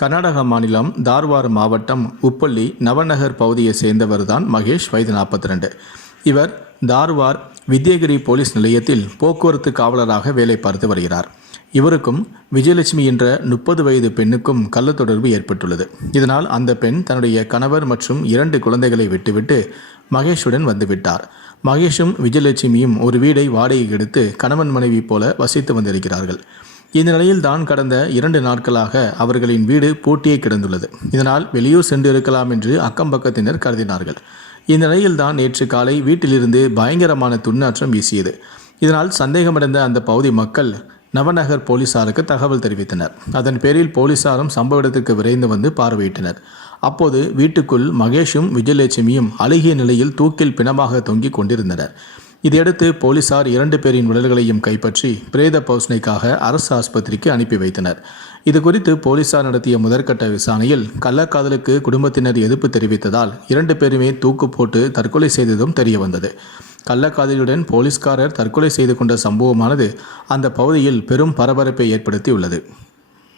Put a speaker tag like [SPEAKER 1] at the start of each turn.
[SPEAKER 1] கர்நாடக மாநிலம் தார்வார் மாவட்டம் உப்பள்ளி நவநகர் பகுதியை சேர்ந்தவர்தான் மகேஷ் வயது நாற்பத்தி ரெண்டு இவர் தார்வார் வித்யகிரி போலீஸ் நிலையத்தில் போக்குவரத்து காவலராக வேலை பார்த்து வருகிறார். இவருக்கும் விஜயலட்சுமி என்ற முப்பது வயது பெண்ணுக்கும் கள்ள தொடர்பு ஏற்பட்டுள்ளது. இதனால் அந்த பெண் தன்னுடைய கணவர் மற்றும் இரண்டு குழந்தைகளை விட்டுவிட்டு மகேஷுடன் வந்துவிட்டார். மகேஷும் விஜயலட்சுமியும் ஒரு வீடை வாடகைக்கு எடுத்து கணவன் மனைவி போல வசித்து வந்திருக்கிறார்கள். இந்நிலையில் தான் கடந்த இரண்டு நாட்களாக அவர்களின் வீடு பூட்டியே கிடந்துள்ளது. இதனால் வெளியூர் சென்று இருக்கலாம் என்று அக்கம் பக்கத்தினர் கருதினார்கள். இந்நிலையில் தான் நேற்று காலை வீட்டிலிருந்து பயங்கரமான துர்நாற்றம் வீசியது. இதனால் சந்தேகமடைந்த அந்த பகுதி மக்கள் நவநகர் போலீசாருக்கு தகவல் தெரிவித்தனர். அதன் பேரில் போலீசாரும் சம்பவ இடத்துக்கு விரைந்து வந்து பார்வையிட்டனர். அப்போது வீட்டுக்குள் மகேஷும் விஜயலட்சுமியும் அழுகிய நிலையில் தூக்கில் பிணமாக தொங்கிக் கொண்டிருந்தனர். இதையடுத்து போலீசார் இரண்டு பேரின் உடல்களையும் கைப்பற்றி பிரேத பௌசனைக்காக அரசு ஆஸ்பத்திரிக்கு அனுப்பி வைத்தனர். இது குறித்து போலீசார் நடத்திய முதற்கட்ட விசாரணையில் கள்ளக்காதலுக்கு குடும்பத்தினர் எதிர்ப்பு தெரிவித்ததால் இரண்டு பேருமே தூக்கு போட்டு தற்கொலை செய்ததும் தெரியவந்தது. கள்ளக்காதலியுடன் போலீஸ்காரர் தற்கொலை செய்து கொண்ட சம்பவமானது அந்த பகுதியில் பெரும் பரபரப்பை ஏற்படுத்தி உள்ளது